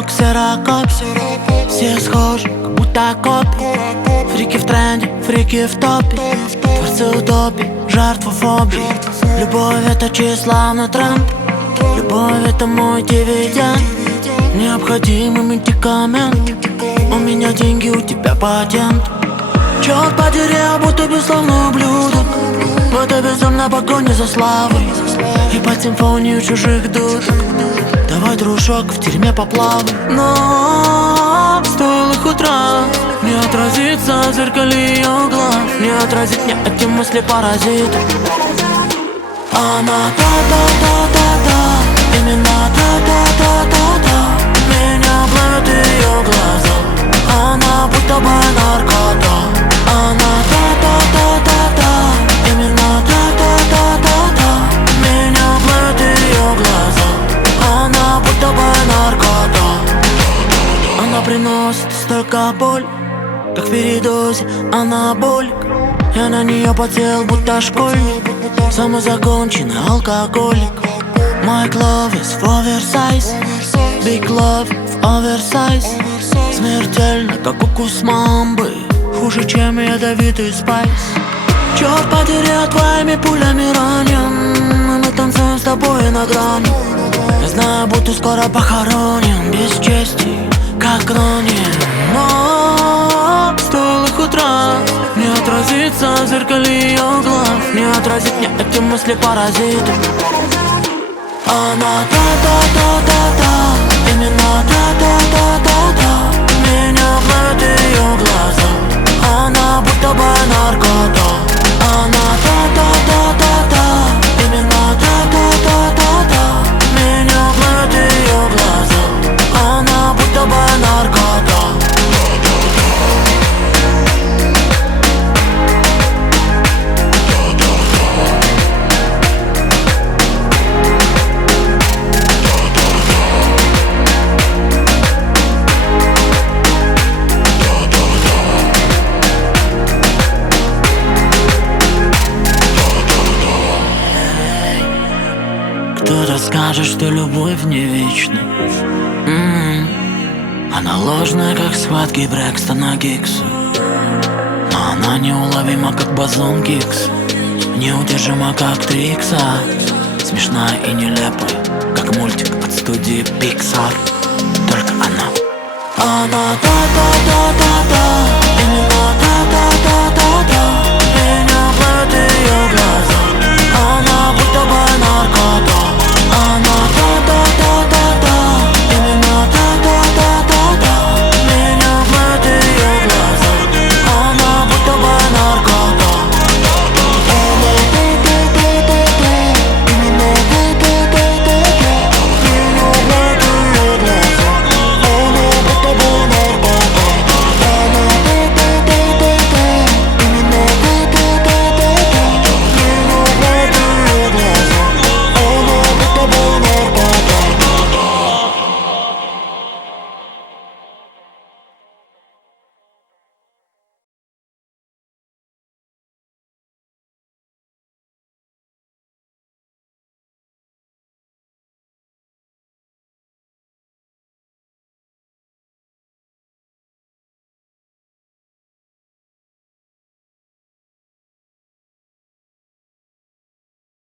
много ксерокопий. Все схожи, как будто копии. Фрики в тренде, фрики в топе. Творцы утопии, жертва фобии. Любовь — это тщеславный тренд. Любовь — это мой дивиденд. Необходимый медикамент. У меня деньги, у тебя патент. Черт подери, я будто бесславный ублюдок в этой безумной погоне за славой и под симфонию чужих душек. Давай, дружок, в тюрьме поплавай. Но стоило их утра не отразиться в зеркале ее глаз, не отразить мне эти мысли паразиты. Она та-та-та-та-та, именно та-та-та-та-та. Меня плавят ее глаза, она будто бы наркота. Она та-та-та-та-та, именно та-та-та-та-та. Меня плавят ее глаза, она будто бы наркота. Она приносит столько боли, как в передозе анаболик. Я на нее потел, будто школьник, самозаконченный алкоголик. My love is oversize, big love в оверсайз. Смертельно, как укус мамбы, хуже, чем ядовитый спайс. Черт подери, я твоими пулями ранен. Мы танцуем с тобой на грани. Я знаю, будто скоро похоронен без чести, как ранен. Но стоило их утра не отразиться в зеркале ее глаз, не отразить мне эти мысли паразиты. Она та-та-та-та-та, именно та-та-та-та-та. Меня плавят ее глаза, она будто бы наркота. Она та-та-та-та-та, именно та-та-та-та-та. Меня плавят ее глаза, она будто бы наркота. Кто-то скажет, что любовь не вечна. Она ложная, как схватки Брэкстона Гиггса. Но она неуловима, как бозон Гиггс, неудержима, как 3 икса. Смешная и нелепая, как мультик от студии Pixar. Только она. Она та-та-та-та.